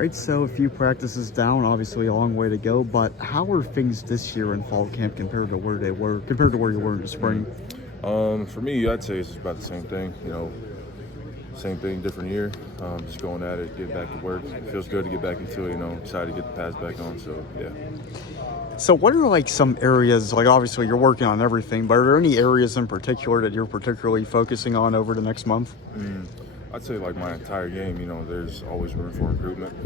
Right, so a few practices down, obviously a long way to go, but how are things this year in fall camp compared to where you were in the spring? For me, I'd say it's about the same thing. Same thing, different year. Just going at it, get back to work. It feels good to get back into it. Excited to get the pads back on. So yeah. So what are like some areas, like obviously you're working on everything, but are there any areas in particular that you're particularly focusing on over the next month? I'd say like my entire game. There's always room for improvement.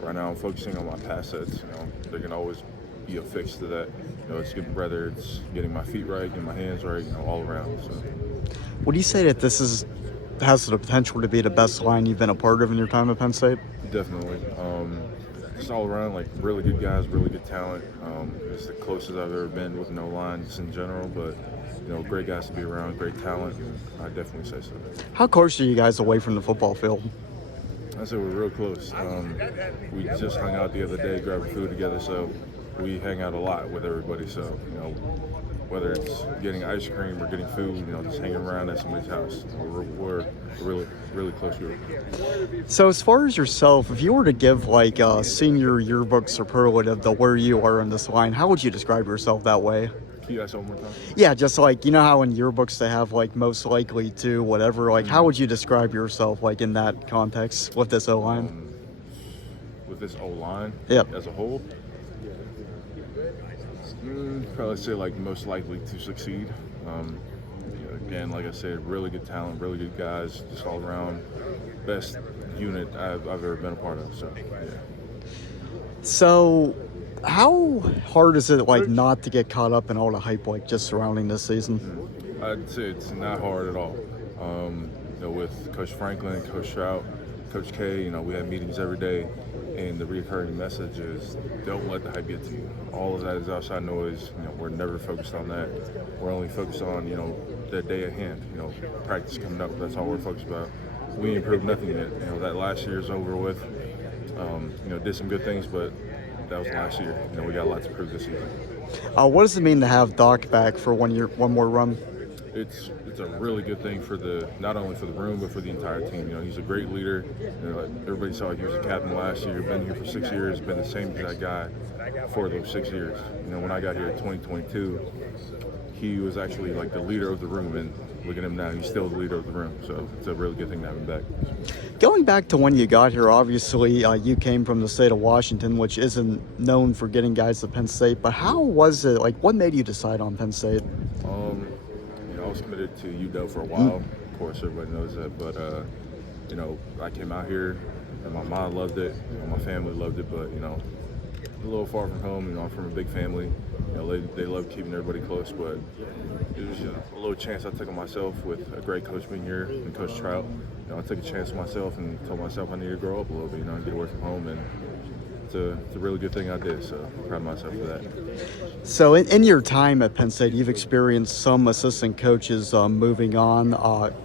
Right now, I'm focusing on my pass sets. There can always be a fix to that. Whether it's getting my feet right, getting my hands right. All around. So. Would you say that has the potential to be the best line you've been a part of in your time at Penn State? Definitely. Just all around, like really good guys, really good talent. It's the closest I've ever been with no line, just in general. But great guys to be around, great talent. I definitely say so. How close are you guys away from the football field? I say we're real close. We just hung out the other day, grabbing food together, so we hang out a lot with everybody. So whether it's getting ice cream or getting food, just hanging around at somebody's house, we're really, really close group. So as far as yourself, if you were to give like a senior yearbook superlative to where you are in this line, how would you describe yourself that way? Can you ask one more time? Yeah, just like, how in yearbooks they have like most likely to whatever, like how would you describe yourself like in that context with this O-line? With this O-line Yep. as a whole? Probably say like most likely to succeed. Again, like I said, really good talent, really good guys, just all around best unit I've ever been a part of. So yeah. So how hard is it like not to get caught up in all the hype like just surrounding this season? I'd say it's not hard at all. With Coach Franklin, Coach Trout, Coach K, we have meetings every day, and the recurring message is don't let the hype get to you. All of that is outside noise. We're never focused on that. We're only focused on, the day at hand. Practice coming up. That's all we're focused about. We improved nothing yet. That last year's over with. Did some good things, but that was last year. We got a lot to prove this season. What does it mean to have Doc back for one more run? It's a really good thing for not only for the room but for the entire team. He's a great leader. Everybody saw he was a captain last year. Been here for 6 years. Been the same exact guy for those 6 years. When I got here in 2022, he was actually like the leader of the room, and look at him now. He's still the leader of the room. So it's a really good thing to have him back. Going back to when you got here, obviously you came from the state of Washington, which isn't known for getting guys to Penn State. But how was it? Like, what made you decide on Penn State? I was committed to UW for a while. Of course, everybody knows that. But, I came out here, and my mom loved it. My family loved it. But, a little far from home. I'm from a big family. They love keeping everybody close. But it was a little chance I took on myself with a great coach being here and Coach Trout. I took a chance on myself and told myself I need to grow up a little bit, and get away from home. And it's a really good thing I did, so I'm proud of myself for that. So in your time at Penn State, you've experienced some assistant coaches moving on.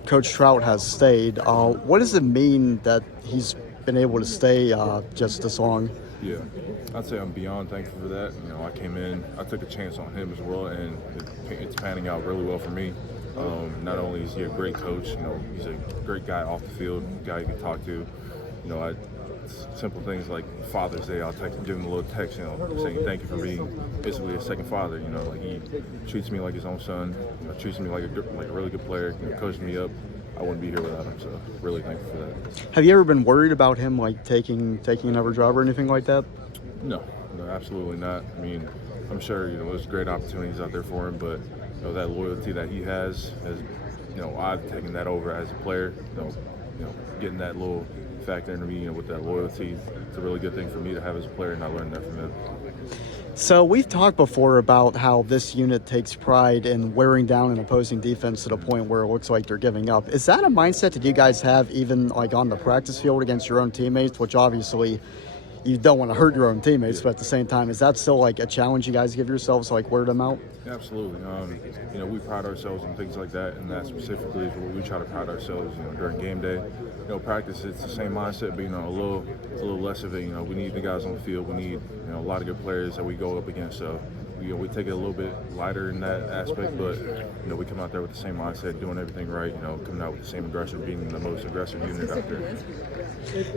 Coach Trout has stayed. What does it mean that he's been able to stay just this long? Yeah, I'd say I'm beyond thankful for that. I came in, I took a chance on him as well, and it's panning out really well for me. Not only is he a great coach, he's a great guy off the field, guy you can talk to. Simple things like Father's Day, I'll give him a little text, saying thank you for being basically a second father. Like he treats me like his own son, treats me like a really good player, coaches me up. I wouldn't be here without him, so really thankful for that. Have you ever been worried about him like taking another job or anything like that? No, absolutely not. I mean, I'm sure there's great opportunities out there for him, but that loyalty that he has, I've taken that over as a player. Getting that little factor into me, with that loyalty, it's a really good thing for me to have as a player, and I learned that from him. So we've talked before about how this unit takes pride in wearing down an opposing defense to the point where it looks like they're giving up. Is that a mindset that you guys have even like on the practice field against your own teammates, which obviously you don't want to hurt your own teammates, but at the same time, is that still like a challenge you guys give yourselves, like wear them out? Absolutely. We pride ourselves on things like that, and that specifically is what we try to pride ourselves, during game day. Practice, it's the same mindset, but, a little less of it. We need the guys on the field. We need, a lot of good players that we go up against. So, we take it a little bit lighter in that aspect, but we come out there with the same mindset, doing everything right. Coming out with the same aggression, being the most aggressive unit out there.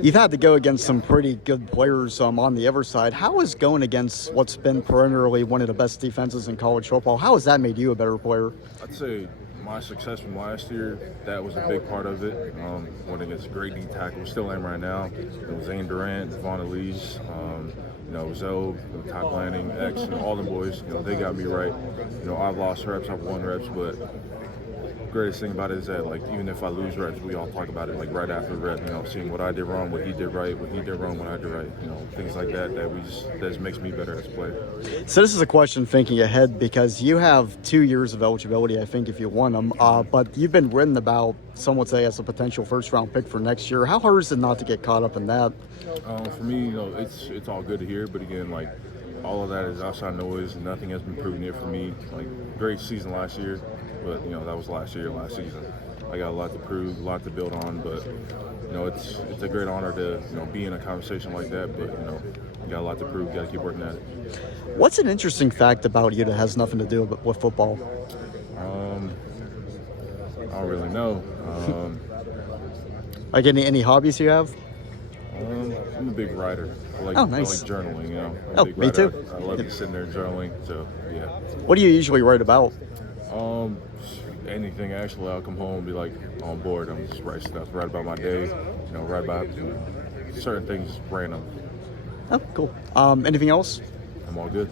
You've had to go against some pretty good players on the other side. How is going against what's been perennially one of the best defenses in college football? How has that made you a better player? I'd say my success from last year, that was a big part of it. Went against great D tackles, still am right now. Zane Durant, Devon Elise, Zoe, Top Landing, X, all the boys, they got me right. I've lost reps, I've won reps, but the greatest thing about it is that, like, even if I lose reps, we all talk about it, like, right after the rep, seeing what I did wrong, what he did right, what he did wrong, what I did right, things like that, that just makes me better as a player. So this is a question thinking ahead, because you have 2 years of eligibility, I think, if you won them, but you've been written about, some would say, as a potential first-round pick for next year. How hard is it not to get caught up in that? For me, it's all good to hear, but again, like, all of that is outside noise, and nothing has been proven yet for me. Like, great season last year, but that was last season. I got a lot to prove, a lot to build on, but it's a great honor to be in a conversation like that. But you got a lot to prove, got to keep working at it. What's an interesting fact about you that has nothing to do with football? I don't really know. Like any hobbies you have? I'm a big writer. Nice. I like journaling. I'm a big me writer. too. I love just sitting there journaling. So yeah. What do you usually write about? Anything actually. I'll come home and be like on board. I'm just write stuff, write about my day. Write about certain things, random. Oh, cool. Anything else? I'm all good.